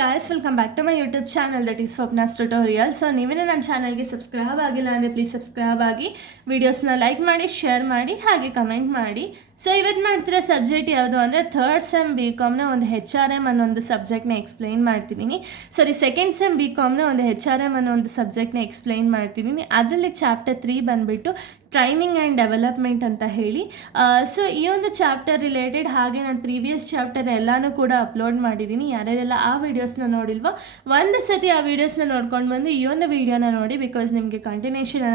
guys, welcome back to my YouTube channel that is Swapna's Tutorial. So ನೀವೇನೇ ನನ್ನ ಚಾನಲ್ಗೆ subscribe ಆಗಿಲ್ಲ ಅಂದರೆ ಪ್ಲೀಸ್ ಸಬ್ಸ್ಕ್ರೈಬ್ ಆಗಿ ವಿಡಿಯೋಸ್ನ ಲೈಕ್ ಮಾಡಿ ಶೇರ್ ಮಾಡಿ ಹಾಗೆ ಕಮೆಂಟ್ ಮಾಡಿ. ಸೊ ಇವತ್ತು ಮಾಡ್ತಿರೋ ಸಬ್ಜೆಕ್ಟ್ ಯಾವುದು ಅಂದರೆ ಥರ್ಡ್ ಸೆಮ್ ಬಿ ಕಾಮ್ನ ಒಂದು HRM ಅನ್ನೋ ಒಂದು ಸಬ್ಜೆಕ್ಟ್ನ ಎಕ್ಸ್ಪ್ಲೈನ್ ಮಾಡ್ತಿದ್ದೀನಿ. ಸೆಕೆಂಡ್ ಸೆಮ್ ಬಿ ಕಾಮ್ನ ಒಂದು HRM ಅನ್ನೋ ಒಂದು ಸಬ್ಜೆಕ್ಟ್ನ ಎಕ್ಸ್ಪ್ಲೈನ್ ಮಾಡ್ತಿದ್ದೀನಿ. ಅದರಲ್ಲಿ ಚಾಪ್ಟರ್ 3 ಬಂದುಬಿಟ್ಟು ಟ್ರೈನಿಂಗ್ ಆ್ಯಂಡ್ ಡೆವಲಪ್ಮೆಂಟ್ ಅಂತ ಹೇಳಿ. ಸೊ ಈ ಒಂದು ಚಾಪ್ಟರ್ ರಿಲೇಟೆಡ್ ಹಾಗೆ ನಾನು ಪ್ರೀವಿಯಸ್ ಚಾಪ್ಟರ್ ಎಲ್ಲನೂ ಕೂಡ ಅಪ್ಲೋಡ್ ಮಾಡಿದ್ದೀನಿ. ಯಾರ್ಯಾರೆಲ್ಲ ಆ ವೀಡಿಯೋಸ್ನ ನೋಡಿಲ್ವೋ ಒಂದು ಸತಿ ಆ ವೀಡಿಯೋಸ್ನ ನೋಡ್ಕೊಂಡು ಬಂದು ಈ ಒಂದು ವೀಡಿಯೋನ ನೋಡಿ, ಬಿಕಾಸ್ ನಿಮಗೆ ಕಂಟಿನ್ಯೂಷನ್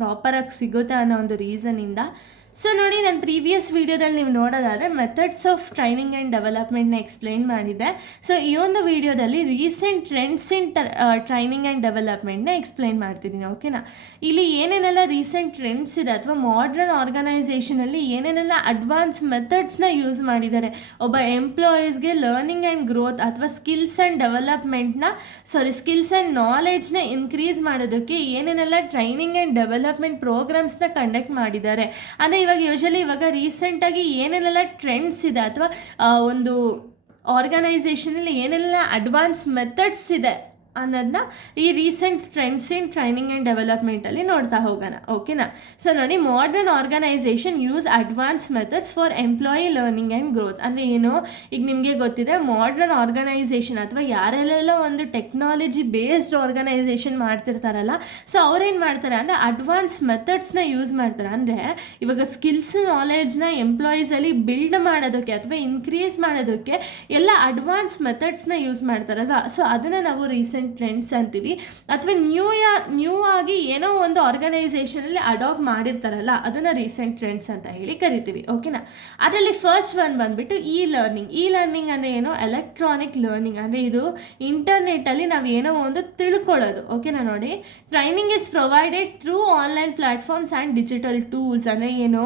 ಪ್ರಾಪರಾಗಿ ಸಿಗುತ್ತೆ ಅನ್ನೋ ಒಂದು ರೀಸನಿಂದ. ಸೊ ನೋಡಿ, ನಾನು ಪ್ರೀವಿಯಸ್ ವೀಡಿಯೋದಲ್ಲಿ ನೀವು ನೋಡೋದಾದರೆ ಮೆಥಡ್ಸ್ ಆಫ್ ಟ್ರೈನಿಂಗ್ ಆ್ಯಂಡ್ ಡೆವಲಪ್ಮೆಂಟ್ನ ಎಕ್ಸ್ಪ್ಲೈನ್ ಮಾಡಿದ್ದೆ. ಸೊ ಈ ಒಂದು ವೀಡಿಯೋದಲ್ಲಿ recent trends in training and ಡೆವಲಪ್ಮೆಂಟ್ನ ಎಕ್ಸ್ಪ್ಲೈನ್ ಮಾಡ್ತಿದ್ದೀನಿ. ಓಕೆನಾ? ಇಲ್ಲಿ ಏನೇನೆಲ್ಲ ರೀಸೆಂಟ್ ಟ್ರೆಂಡ್ಸ್ ಇದೆ ಅಥವಾ ಮಾಡರ್ನ್ ಆರ್ಗನೈಸೇಷನಲ್ಲಿ ಏನೇನೆಲ್ಲ ಅಡ್ವಾನ್ಸ್ ಮೆಥಡ್ಸ್ನ ಯೂಸ್ ಮಾಡಿದ್ದಾರೆ ಒಬ್ಬ ಎಂಪ್ಲಾಯೀಸ್ಗೆ ಲರ್ನಿಂಗ್ ಆ್ಯಂಡ್ ಗ್ರೋತ್ ಅಥವಾ ಸ್ಕಿಲ್ಸ್ ಆ್ಯಂಡ್ ಸ್ಕಿಲ್ಸ್ ಆ್ಯಂಡ್ ನಾಲೆಜ್ನ ಇನ್ಕ್ರೀಸ್ ಮಾಡೋದಕ್ಕೆ ಏನೇನೆಲ್ಲ ಟ್ರೈನಿಂಗ್ ಆ್ಯಂಡ್ ಡೆವಲಪ್ಮೆಂಟ್ ಪ್ರೋಗ್ರಾಮ್ಸ್ನ ಕಂಡಕ್ಟ್ ಮಾಡಿದ್ದಾರೆ. ಅಂದರೆ ಇವಾಗ ರೀಸೆಂಟಾಗಿ ಏನೇನೆಲ್ಲ ಟ್ರೆಂಡ್ಸ್ ಇದೆ ಅಥವಾ ಒಂದು ಆರ್ಗನೈಸೇಷನಲ್ಲಿ ಏನೆಲ್ಲ ಅಡ್ವಾನ್ಸ್ ಮೆಥಡ್ಸ್ ಇದೆ ಅನ್ನೋದನ್ನ ಈ recent trends in training and ಡೆವಲಪ್ಮೆಂಟಲ್ಲಿ ನೋಡ್ತಾ ಹೋಗೋಣ. ಓಕೆನಾ? ಸೊ ನೋಡಿ, modern organisation use advance methods for employee learning and growth. ಅಂದರೆ ಏನು, ಈಗ ನಿಮಗೆ ಗೊತ್ತಿದೆ, ಮಾಡರ್ನ್ ಆರ್ಗನೈಸೇಷನ್ ಅಥವಾ ಯಾರೆಲ್ಲ ಒಂದು ಟೆಕ್ನಾಲಜಿ ಬೇಸ್ಡ್ ಆರ್ಗನೈಸೇಷನ್ ಮಾಡ್ತಿರ್ತಾರಲ್ಲ, ಸೊ ಅವ್ರೇನು ಮಾಡ್ತಾರೆ ಅಂದರೆ ಅಡ್ವಾನ್ಸ್ ಮೆಥಡ್ಸ್ನ ಯೂಸ್ ಮಾಡ್ತಾರೆ. ಅಂದರೆ ಇವಾಗ ಸ್ಕಿಲ್ಸ್ ನಾಲೆಜ್ನ ಎಂಪ್ಲಾಯೀಸಲ್ಲಿ ಬಿಲ್ಡ್ ಮಾಡೋದಕ್ಕೆ ಅಥವಾ ಇನ್ಕ್ರೀಸ್ ಮಾಡೋದಕ್ಕೆ ಎಲ್ಲ ಅಡ್ವಾನ್ಸ್ ಮೆಥಡ್ಸ್ನ ಯೂಸ್ ಮಾಡ್ತಾರಲ್ವ, ಸೊ ಅದನ್ನು ನಾವು ರೀಸೆಂಟ್ ಟ್ರೆಂಡ್ಸ್ ಅಂತೀವಿ. ಅಥವಾ ನ್ಯೂ ಆಗಿ ಏನೋ ಒಂದು ಆರ್ಗನೈಸೇಷನಲ್ಲಿ ಅಡಾಪ್ಟ್ ಮಾಡಿರ್ತಾರಲ್ಲ, ಅದನ್ನು ರೀಸೆಂಟ್ ಟ್ರೆಂಡ್ಸ್ ಅಂತ ಹೇಳಿ ಕರಿತೀವಿ. ಓಕೆನಾ? ಅದರಲ್ಲಿ ಫಸ್ಟ್ ಒನ್ ಬಂದುಬಿಟ್ಟು ಇ ಲರ್ನಿಂಗ್ ಅಂದರೆ ಏನು, ಎಲೆಕ್ಟ್ರಾನಿಕ್ ಲರ್ನಿಂಗ್. ಅಂದರೆ ಇದು ಇಂಟರ್ನೆಟ್ಟಲ್ಲಿ ನಾವು ಏನೋ ಒಂದು ತಿಳ್ಕೊಳ್ಳೋದು. ಓಕೆನಾ? ನೋಡಿ, training is provided through online platforms and digital tools. ಅಂದರೆ ಏನು,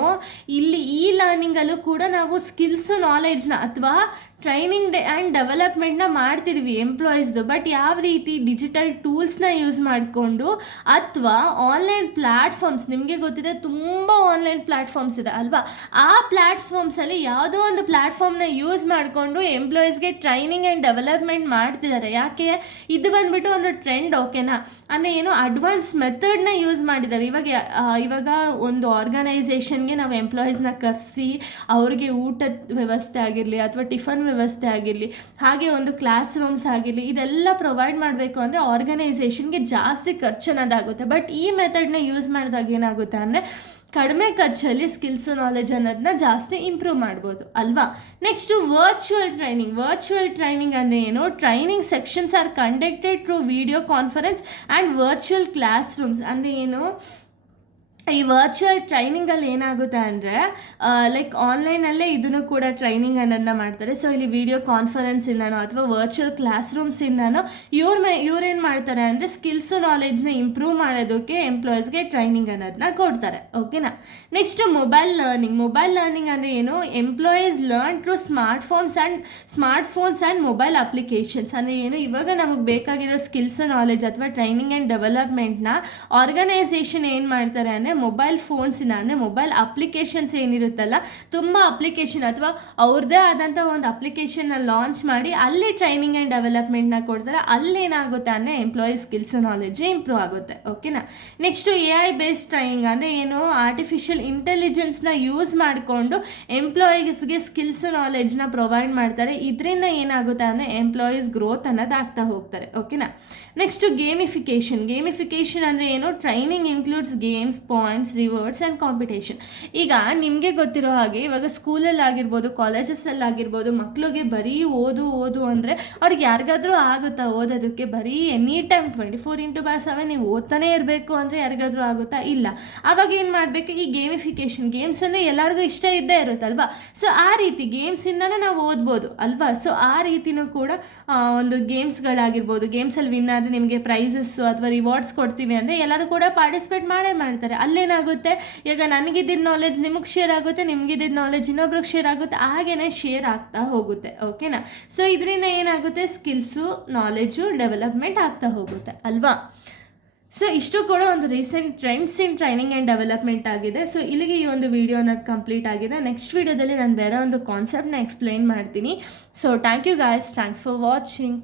ಇಲ್ಲಿ ಇ ಲರ್ನಿಂಗಲ್ಲೂ ಕೂಡ ನಾವು ಸ್ಕಿಲ್ಸು ನಾಲೆಜ್ನ ಅಥವಾ ಟ್ರೈನಿಂಗ್ ಆ್ಯಂಡ್ ಡೆವಲಪ್ಮೆಂಟ್ನ ಮಾಡ್ತಿದ್ವಿ ಎಂಪ್ಲಾಯೀಸ್ದು. ಬಟ್ ಯಾವ ರೀತಿ ಡಿಜಿಟಲ್ ಟೂಲ್ಸ್ನ ಯೂಸ್ ಮಾಡಿಕೊಂಡು ಅಥವಾ ಆನ್ಲೈನ್ ಪ್ಲ್ಯಾಟ್ಫಾರ್ಮ್ಸ್, ನಿಮಗೆ ಗೊತ್ತಿದೆ ತುಂಬ ಆನ್ಲೈನ್ ಪ್ಲ್ಯಾಟ್ಫಾರ್ಮ್ಸ್ ಇದೆ ಅಲ್ವಾ, ಆ ಪ್ಲ್ಯಾಟ್ಫಾರ್ಮ್ಸಲ್ಲಿ ಯಾವುದೋ ಒಂದು ಪ್ಲ್ಯಾಟ್ಫಾರ್ಮ್ನ ಯೂಸ್ ಮಾಡಿಕೊಂಡು ಎಂಪ್ಲಾಯೀಸ್ಗೆ ಟ್ರೈನಿಂಗ್ ಆ್ಯಂಡ್ ಡೆವಲಪ್ಮೆಂಟ್ ಮಾಡ್ತಿದ್ದಾರೆ. ಯಾಕೆ? ಇದು ಬಂದುಬಿಟ್ಟು ಒಂದು ಟ್ರೆಂಡ್. ಓಕೆನಾ? ಅಂದರೆ ಏನು, ಅಡ್ವಾನ್ಸ್ ಮೆಥಡ್ನ ಯೂಸ್ ಮಾಡಿದ್ದಾರೆ. ಇವಾಗ ಒಂದು ಆರ್ಗನೈಸೇಷನ್ಗೆ ನಾವು ಎಂಪ್ಲಾಯೀಸ್ನ ಕರೆಸಿ ಅವ್ರಿಗೆ ಊಟದ ವ್ಯವಸ್ಥೆ ಆಗಿರಲಿ ಅಥವಾ ಟಿಫನ್ ವ್ಯವಸ್ಥೆ ಆಗಿರಲಿ, ಹಾಗೆ ಒಂದು ಕ್ಲಾಸ್ ರೂಮ್ಸ್ ಆಗಿರಲಿ, ಇದೆಲ್ಲ ಪ್ರೊವೈಡ್ ಮಾಡಬೇಕು ಅಂದರೆ ಆರ್ಗನೈಸೇಷನ್ಗೆ ಜಾಸ್ತಿ ಖರ್ಚು ಅನ್ನೋದಾಗುತ್ತೆ. ಬಟ್ ಈ ಮೆಥಡ್ನ ಯೂಸ್ ಮಾಡಿದಾಗ ಏನಾಗುತ್ತೆ ಅಂದರೆ ಕಡಿಮೆ ಖರ್ಚಲ್ಲಿ ಸ್ಕಿಲ್ಸು ನಾಲೆಜ್ ಅನ್ನೋದನ್ನ ಜಾಸ್ತಿ ಇಂಪ್ರೂವ್ ಮಾಡ್ಬೋದು ಅಲ್ವಾ. ನೆಕ್ಸ್ಟು ವರ್ಚುವಲ್ ಟ್ರೈನಿಂಗ್ ಅಂದರೆ ಏನು, training sections are conducted through video conference and virtual class rooms. ಅಂದರೆ ಏನು, ಈ ವರ್ಚುವಲ್ ಟ್ರೈನಿಂಗಲ್ಲಿ ಏನಾಗುತ್ತೆ ಅಂದರೆ ಲೈಕ್ ಆನ್ಲೈನಲ್ಲೇ ಇದನ್ನು ಕೂಡ ಟ್ರೈನಿಂಗ್ ಅನ್ನೋದನ್ನ ಮಾಡ್ತಾರೆ. ಸೊ ಇಲ್ಲಿ ವಿಡಿಯೋ ಕಾನ್ಫರೆನ್ಸಿಂದನೋ ಅಥವಾ ವರ್ಚುವಲ್ ಕ್ಲಾಸ್ ರೂಮ್ಸಿಂದನೋ ಇವ್ರೇನು ಮಾಡ್ತಾರೆ ಅಂದರೆ ಸ್ಕಿಲ್ಸು ನಾಲೆಜ್ನ ಇಂಪ್ರೂವ್ ಮಾಡೋದಕ್ಕೆ ಎಂಪ್ಲಾಯೀಸ್ಗೆ ಟ್ರೈನಿಂಗ್ ಅನ್ನೋದನ್ನ ಕೊಡ್ತಾರೆ. ಓಕೆನಾ? ನೆಕ್ಸ್ಟು ಮೊಬೈಲ್ ಲರ್ನಿಂಗ್ ಅಂದರೆ ಏನು, employees learn through smartphones and mobile applications. ಅಂದರೆ ಏನು, ಇವಾಗ ನಮಗೆ ಬೇಕಾಗಿರೋ ಸ್ಕಿಲ್ಸು ನಾಲೆಜ್ ಅಥವಾ ಟ್ರೈನಿಂಗ್ ಆ್ಯಂಡ್ ಡೆವಲಪ್ಮೆಂಟ್ನ ಆರ್ಗನೈಸೇಷನ್ ಏನು ಮಾಡ್ತಾರೆ ಅಂದರೆ ಮೊಬೈಲ್ ಫೋನ್ಸಿನ ಅಂದರೆ ಮೊಬೈಲ್ ಅಪ್ಲಿಕೇಶನ್ಸ್ ಏನಿರುತ್ತಲ್ಲ, ತುಂಬ ಅಪ್ಲಿಕೇಶನ್ ಅಥವಾ ಅವ್ರದ್ದೇ ಆದಂಥ ಒಂದು ಅಪ್ಲಿಕೇಶನ್ನ ಲಾಂಚ್ ಮಾಡಿ ಅಲ್ಲಿ ಟ್ರೈನಿಂಗ್ ಆ್ಯಂಡ್ ಡೆವಲಪ್ಮೆಂಟ್ನ ಕೊಡ್ತಾರೆ. ಅಲ್ಲೇನಾಗುತ್ತೆ ಅಂದರೆ ಎಂಪ್ಲಾಯೀಸ್ ಸ್ಕಿಲ್ಸ್ ನಾಲೆಜ್ ಇಂಪ್ರೂವ್ ಆಗುತ್ತೆ. ಓಕೆನಾ? ನೆಕ್ಸ್ಟು AI ಬೇಸ್ಡ್ ಟ್ರೈನಿಂಗ್ ಅಂದರೆ ಏನು, ಆರ್ಟಿಫಿಷಿಯಲ್ ಇಂಟೆಲಿಜೆನ್ಸ್ನ ಯೂಸ್ ಮಾಡಿಕೊಂಡು ಎಂಪ್ಲಾಯೀಸ್ಗೆ ಸ್ಕಿಲ್ಸ್ ನಾಲೆಜ್ನ ಪ್ರೊವೈಡ್ ಮಾಡ್ತಾರೆ. ಇದರಿಂದ ಏನಾಗುತ್ತೆ ಅಂದರೆ ಎಂಪ್ಲಾಯೀಸ್ ಗ್ರೋತ್ ಅನ್ನೋದು ಆಗ್ತಾ ಹೋಗ್ತಾರೆ. ಓಕೆನಾ? ನೆಕ್ಸ್ಟು ಗೇಮಿಫಿಕೇಷನ್ ಅಂದರೆ ಏನು, training includes games, points, rewards and competition. ಈಗ ನಿಮಗೆ ಗೊತ್ತಿರೋ ಹಾಗೆ ಇವಾಗ ಸ್ಕೂಲಲ್ಲಾಗಿರ್ಬೋದು, ಕಾಲೇಜಸ್ಸಲ್ಲಾಗಿರ್ಬೋದು, ಮಕ್ಕಳಿಗೆ ಬರೀ ಓದು ಅಂದರೆ ಅವ್ರಿಗೆ ಯಾರಿಗಾದ್ರೂ ಆಗುತ್ತಾ ಓದೋದಕ್ಕೆ? ಬರೀ ಎನಿ ಟೈಮ್ 24/7 ನೀವು ಓದ್ತಾನೆ ಇರಬೇಕು ಅಂದರೆ ಯಾರಿಗಾದ್ರೂ ಆಗುತ್ತಾ? ಇಲ್ಲ. ಆವಾಗ ಏನು ಮಾಡಬೇಕು, ಈ ಗೇಮ್ಸ್ ಅಂದರೆ ಎಲ್ಲರಿಗೂ ಇಷ್ಟ ಇದ್ದೇ ಇರುತ್ತಲ್ವಾ. ಸೊ ಆ ರೀತಿ ಗೇಮ್ಸಿಂದನೂ ನಾವು ಓದ್ಬೋದು ಅಲ್ವಾ. ಸೊ ಆ ರೀತಿಯೂ ಕೂಡ ಒಂದು ಗೇಮ್ಸ್ಗಳಾಗಿರ್ಬೋದು, ಗೇಮ್ಸಲ್ಲಿ ವಿನ್ ಆದರೆ ನಿಮಗೆ ಪ್ರೈಸಸ್ಸು ಅಥವಾ ರಿವಾರ್ಡ್ಸ್ ಕೊಡ್ತೀವಿ ಅಂದರೆ ಎಲ್ಲರೂ ಕೂಡ ಪಾರ್ಟಿಸಿಪೇಟ್ ಮಾಡ್ತಾರೆ. ಅಲ್ಲೇನಾಗುತ್ತೆ, ಈಗ ನನಗಿದ್ದಿದ್ದ ನಾಲೆಜ್ ನಿಮಗೆ ಶೇರ್ ಆಗುತ್ತೆ, ನಿಮಗಿದ್ದಿದ್ದ ನಾಲೆಜ್ ಇನ್ನೊಬ್ರಿಗೆ ಶೇರ್ ಆಗುತ್ತೆ, ಹಾಗೇ ಶೇರ್ ಆಗ್ತಾ ಹೋಗುತ್ತೆ. ಓಕೆನಾ? ಸೊ ಇದರಿಂದ ಏನಾಗುತ್ತೆ, ಸ್ಕಿಲ್ಸು ನಾಲೆಜು ಡೆವಲಪ್ಮೆಂಟ್ ಆಗ್ತಾ ಹೋಗುತ್ತೆ ಅಲ್ವಾ. ಸೊ ಇಷ್ಟು ಕೂಡ ಒಂದು recent trends in training and development ಆಗಿದೆ. ಸೊ ಇಲ್ಲಿಗೆ ಈ ಒಂದು ವಿಡಿಯೋ ಅನ್ನೋದು ಕಂಪ್ಲೀಟ್ ಆಗಿದೆ. ನೆಕ್ಸ್ಟ್ ವಿಡಿಯೋದಲ್ಲಿ ನಾನು ಬೇರೆ ಒಂದು ಕಾನ್ಸೆಪ್ಟ್ನ ಎಕ್ಸ್ಪ್ಲೈನ್ ಮಾಡ್ತೀನಿ. So thank you guys, thanks for watching.